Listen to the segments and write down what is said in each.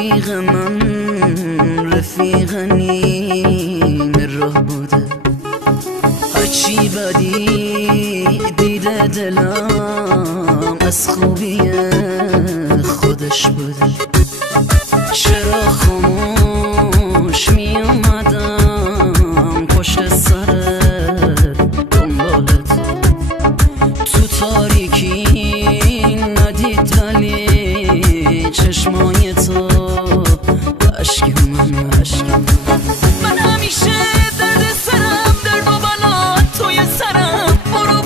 رفیق من رفیق نیم راه بوده، هرچی بدی دیده دلم از خوبی خودش بوده. چرا خاموش می اومدم پشت سرت دنبالت، تو تاریکی ندید ولی چشمای تو اشک من من همیشه درد سرم درد و بلا توی سرم، برو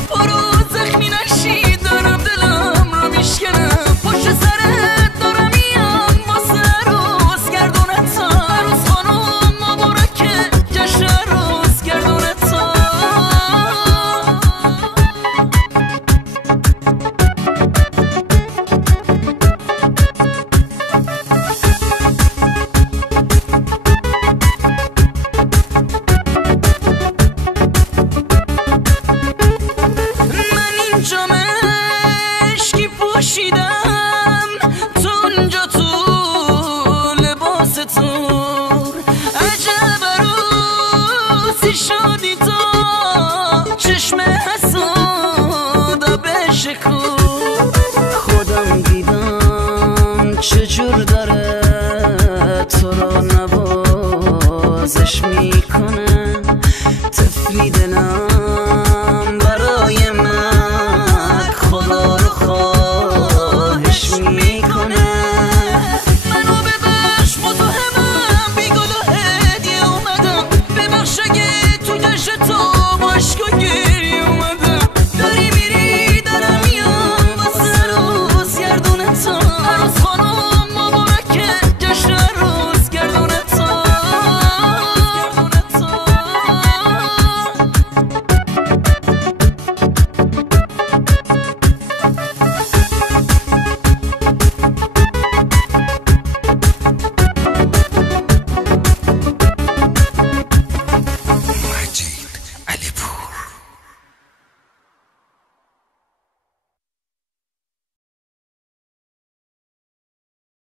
زخمی نشی دارم دلم رو میشکنم، پشت سرت دارم میام واسه عروس گردونت تا، عروس خانم مبارکه جشن عروس گردونت تا. جامشکی پوشیدم تو اونجا تو لباس تو، عجب عروسی شدی تو، چشم حسودا بشکن. خودم دیدم چجور داره تو رو نوازش میکنه، طفلی دلم